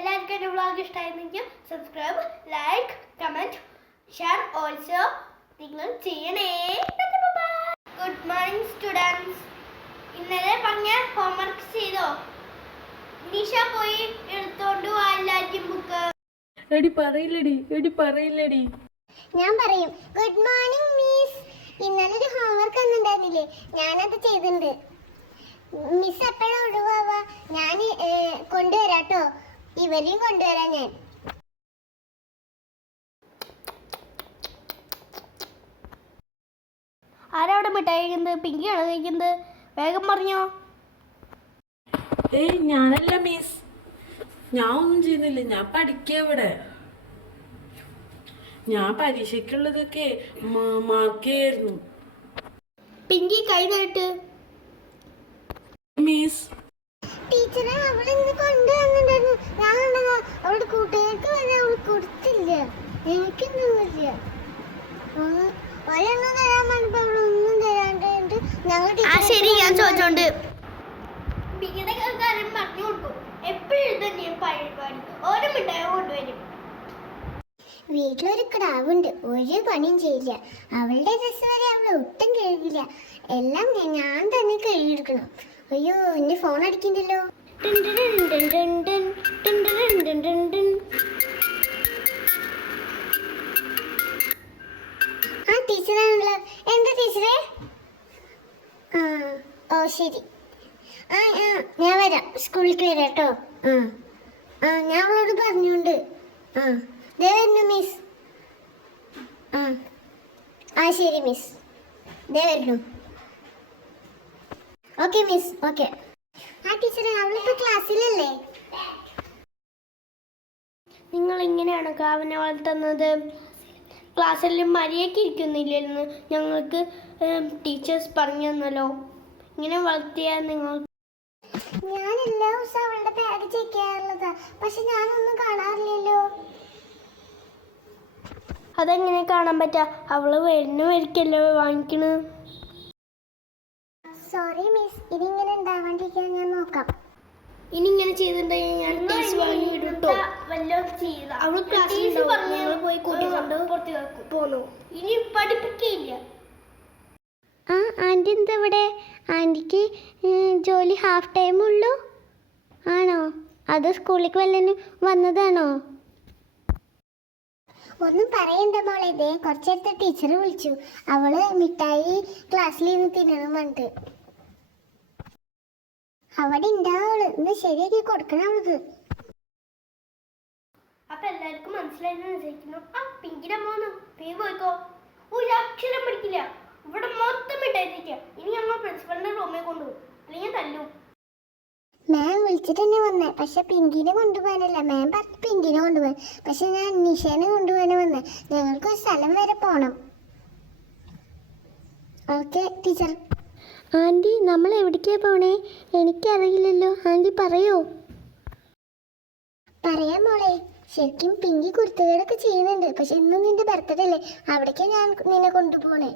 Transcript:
എല്ലാവർക്കും എൻ്റെ വ്ളോഗ് ഇഷ്ടമായിരുന്നെങ്കിൽ subscribe, like, comment, share also നിങ്ങൾ ചെയ്യണേ. Good morning students. ഇന്നലെ പറഞ്ഞ ഹോംവർക്ക് ചെയ്തോ? നിഷ പോയി എടുത്തോണ്ട് വാ എല്ലാവർക്കും ബുക്ക്. പറയില്ലടി. ഞാൻ പറയും. Good morning miss. ഇന്നലെ ഒരു ഹോംവർക്ക് ഒന്നുണ്ടായിരുന്നില്ലേ, ഞാനത് ചെയ്തിട്ടുണ്ട്. മിസ് എപ്പോഴാ ഒഴിവാവാ? ഞാൻ കൊണ്ടുവരാട്ടോ, ഇവരെയും കൊണ്ടുവരാം ഞാൻ. ആരാ അവിടെ മിഠായി കഴിക്കുന്നത്? പിങ്കിയാണോ കഴിക്കുന്നത്? വേഗം പറഞ്ഞോ. ഏയ് ഞാനല്ല മിസ്, ഞാൻ ഒന്നും ചെയ്യുന്നില്ല, ഞാൻ പഠിക്കുക ഇവിടെ. ഞാൻ പരീക്ഷയ്ക്കുള്ളതൊക്കെ മാർക്ക് ചെയ്യായിരുന്നു. പിങ്കി കൈ നീട്ട്. മിസ് ടീച്ചറെ അവള് ഇന്ന് കൊണ്ടുവന്നിട്ടുണ്ടായിരുന്നു, ഞാൻ കണ്ടതാ. അവളുടെ കൂട്ടുകാർക്ക് വരെ അവൾ കൊടുത്തില്ല, എനിക്കൊന്നുമില്ല. ഒരെണ്ണം തരാൻ പറഞ്ഞപ്പോ അവളൊന്നും തരാണ്ട് ഞങ്ങൾ ശരി, ഞാൻ ചോദിച്ചോണ്ട് പിങ്കിയുടെ കാര്യം പറഞ്ഞു കൊടുക്കും. എപ്പോഴും തന്നെ പരിപാടി ഓരോ മിഠായി കൊണ്ടുവരും. വീട്ടിലൊരു കിടാവുണ്ട്, ഒരു പണിയും ചെയ്യില്ല. അവളുടെ ഡ്രസ്സ് വരെ അവൾ ഒട്ടും കഴുകില്ല, എല്ലാം ഞാൻ തന്നെ കഴുകിയെടുക്കണം. അയ്യോ, എന്റെ ഫോൺ അടിക്കണ്ടല്ലോ. ആ ടീച്ചറാണല്ലോ. എന്താ ടീച്ചറെ? ഓ ശരി. ഞാൻ വരാം, സ്കൂളിലേക്ക് വരാം കേട്ടോ. ഞാൻ അവളോട് പറഞ്ഞോണ്ട്. ദേ വരുന്നു മിസ്. ശരി മിസ്, ദേ വരുന്നു. Okay miss, okay. ടീച്ചറെ അവളിപ്പോ ക്ലാസ്സിലല്ലേ? നിങ്ങൾ ഇങ്ങനെയാണ് കാവനെ വളർത്തുന്നത്? ക്ലാസ്സിൽ മര്യാദയ്ക്ക് ഇരിക്കുന്നില്ലെന്ന് ഞങ്ങൾക്ക് ടീച്ചേഴ്സ് പറഞ്ഞു തന്നല്ലോ. ഇങ്ങനെ വളർത്തിയാൽ നിങ്ങൾ. ഞാൻ എല്ലാ ദിവസവും അവളുടെ ബാഗ് ചെക്ക് ചെയ്യാറുള്ളതാ, പക്ഷെ ഞാനൊന്നും കാണാറില്ലല്ലോ. അതെങ്ങനെ കാണാൻ പറ്റാ? അവള് വരുന്ന വരിക്കല്ലോ വാങ്ങിക്കണ്. സോറി മിസ്, ഇനി ഇങ്ങനെ ഉണ്ടാവാണ്ടിരിക്കാൻ ഞാൻ നോക്കാം. ഇനി ഇങ്ങനെ ചെയ്തിട്ടുണ്ടെങ്കിൽ ഞാൻ ടീച്ചർ വാങ്ങി വിട്ടോ. അവള് ക്ലാസ്സിൽ പോയി കൂട്ടിക്കൊണ്ട് പോന്നു. ഇനി പഠിപ്പിക്കില്ല. ആൻറ്റി എന്താ ഇവിടെ? ആൻറ്റിക്ക് ജോലി ഹാഫ് ടൈം ഉള്ളൂ ആണോ? അത് സ്കൂളിലേക്ക് വല്ലതും വന്നതാണോ? ഒന്നും പറയണ്ട മോളെ. ഇതേ കുറച്ചേരത്തെ ടീച്ചർ വിളിച്ചു, അവള് മിഠായി ക്ലാസ്സിൽ നിന്ന് തിന്നണം പറഞ്ഞിട്ട്. അവിടെ ഉണ്ടാവള്, ഇന്ന് ശരിയാക്കി കൊടുക്കണം അവൾക്ക്. അപ്പൊ എല്ലാവർക്കും മനസ്സിലായെന്ന് വിചാരിക്കുന്നു. പിങ്കിന്റെ മോന്ന് പോയിക്കോ, ഒരു അക്ഷരം പഠിക്കില്ല. ഇവിടെ മൊത്തം മിഠായിരിക്കുക. ഇനി ഞങ്ങൾ പ്രിൻസിപ്പലിന്റെ റൂമിൽ കൊണ്ടുപോകും, അല്ലെങ്കിൽ തല്ലും. മാം വിളിച്ചിട്ട് തന്നെ വന്നേ, പക്ഷെ പിങ്കിനെ കൊണ്ടുപോകാനല്ല. മാം പറഞ്ഞു പിങ്കിനെ കൊണ്ടുപോകാൻ, പക്ഷെ ഞാൻ നിഷേനെ കൊണ്ടുപോകാൻ വന്നേ. ഞങ്ങൾക്ക് ഒരു സ്ഥലം വരെ പോണം. Okay teacher. ആൻറ്റി നമ്മൾ എവിടേക്കാ പോണേ? എനിക്കറിയില്ലല്ലോ, ആൻറ്റി പറയോ? പറയാം മോളെ. ശരിക്കും പിങ്കി കുരുത്തുകേടൊക്കെ ചെയ്യുന്നുണ്ട്, പക്ഷെ ഇന്നും നിന്റെ ബർത്ത്ഡേ അല്ലേ, അവിടേക്കാ ഞാൻ നിന്നെ കൊണ്ടുപോണേ.